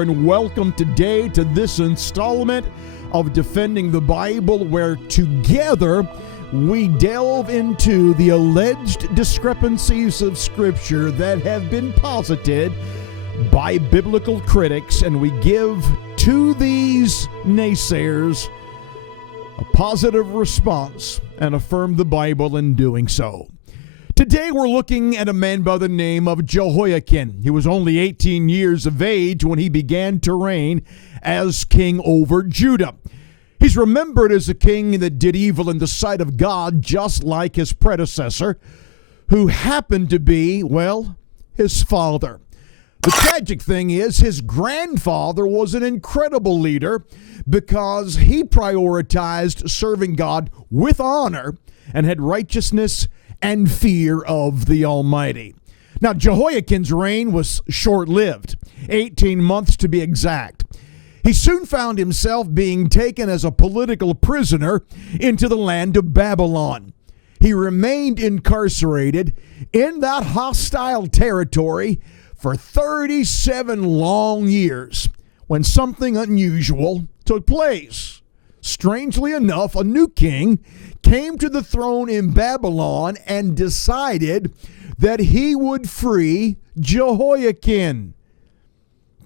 And welcome today to this installment of Defending the Bible, where together we delve into the alleged discrepancies of Scripture that have been posited by biblical critics, and we give to these naysayers a positive response and affirm the Bible in doing so. Today we're looking at a man by the name of Jehoiachin. He was only 18 years of age when he began to reign as king over Judah. He's remembered as a king that did evil in the sight of God, just like his predecessor, who happened to be, well, his father. The tragic thing is his grandfather was an incredible leader because he prioritized serving God with honor and had righteousness and fear of the Almighty. Now, Jehoiachin's reign was short-lived, 18 months to be exact. He soon found himself being taken as a political prisoner into the land of Babylon. He remained incarcerated in that hostile territory for 37 long years when something unusual took place. Strangely enough, a new king came to the throne in Babylon and decided that he would free Jehoiachin.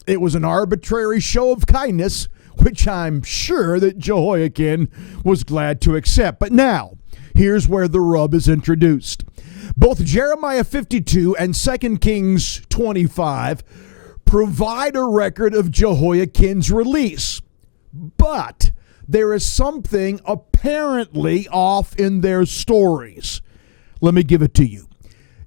It was an arbitrary show of kindness, which I'm sure that Jehoiachin was glad to accept. But now, here's where the rub is introduced. Both Jeremiah 52 and 2 Kings 25 provide a record of Jehoiachin's release. But there is something apparently off in their stories. Let me give it to you.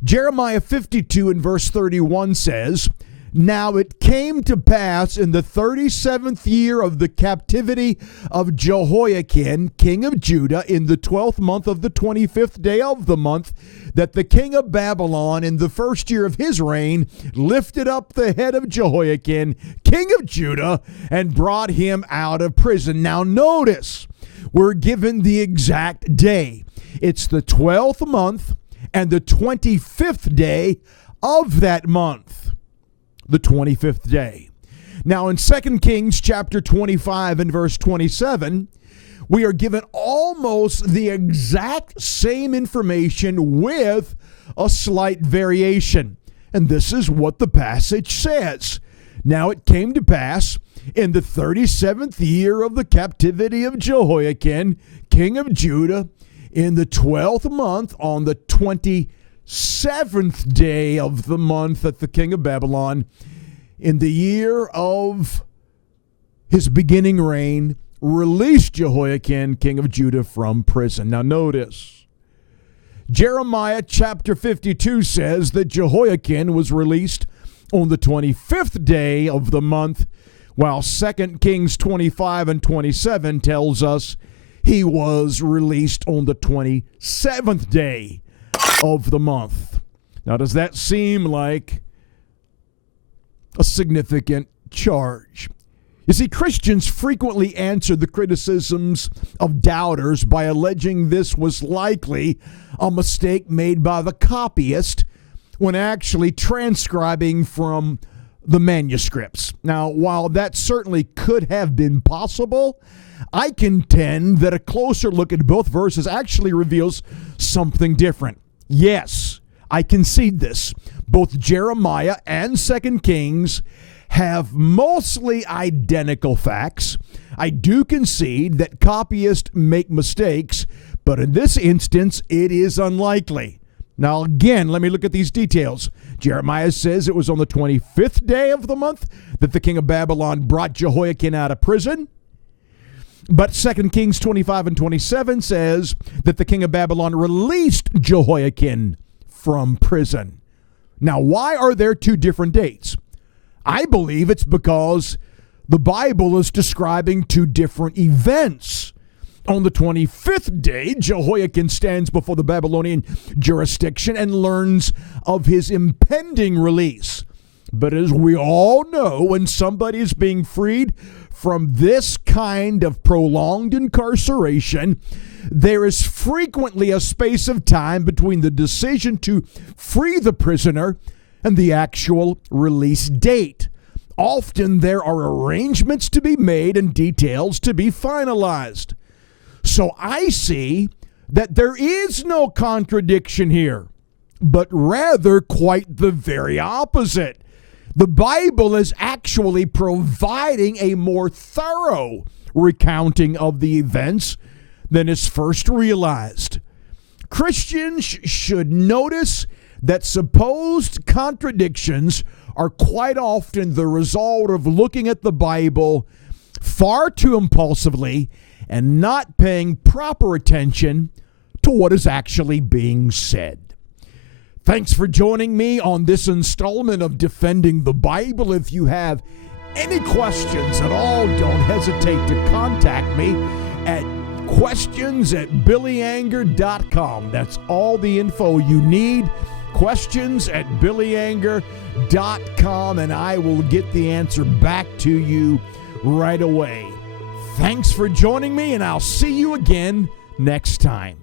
Jeremiah 52 and verse 31 says, "Now it came to pass in the 37th year of the captivity of Jehoiachin, king of Judah, in the 12th month of the 25th day of the month, that the king of Babylon in the first year of his reign lifted up the head of Jehoiachin, king of Judah, and brought him out of prison." Now notice, we're given the exact day. It's the 12th month and the 25th day of that month. The 25th day. Now in 2 Kings chapter 25 and verse 27, we are given almost the exact same information with a slight variation. And this is what the passage says. "Now it came to pass in the 37th year of the captivity of Jehoiachin, king of Judah, in the 12th month, on the 27th day of the month, that the king of Babylon, in the year of his beginning reign, released Jehoiachin, king of Judah, from prison." Now notice, Jeremiah chapter 52 says that Jehoiachin was released on the 25th day of the month, while 2 Kings 25 and 27 tells us he was released on the 27th day of the month. Now, does that seem like a significant charge? You see, Christians frequently answer the criticisms of doubters by alleging this was likely a mistake made by the copyist when actually transcribing from the manuscripts. Now, while that certainly could have been possible, I contend that a closer look at both verses actually reveals something different. Yes, I concede this. Both Jeremiah and 2 Kings have mostly identical facts. I do concede that copyists make mistakes, but in this instance, it is unlikely. Now, again, let me look at these details. Jeremiah says it was on the 25th day of the month that the king of Babylon brought Jehoiachin out of prison. But 2 Kings 25 and 27 says that the king of Babylon released Jehoiachin from prison. Now, why are there two different dates? I believe it's because the Bible is describing two different events. On the 25th day, Jehoiachin stands before the Babylonian jurisdiction and learns of his impending release. But as we all know, when somebody is being freed from this kind of prolonged incarceration, there is frequently a space of time between the decision to free the prisoner and the actual release date. Often there are arrangements to be made and details to be finalized. So I see that there is no contradiction here, but rather quite the very opposite. The Bible is actually providing a more thorough recounting of the events than is first realized. Christians should notice that supposed contradictions are quite often the result of looking at the Bible far too impulsively and not paying proper attention to what is actually being said. Thanks for joining me on this installment of Defending the Bible. If you have any questions at all, don't hesitate to contact me at questions@billyanger.com. That's all the info you need. Questions@billyanger.com, and I will get the answer back to you right away. Thanks for joining me, and I'll see you again next time.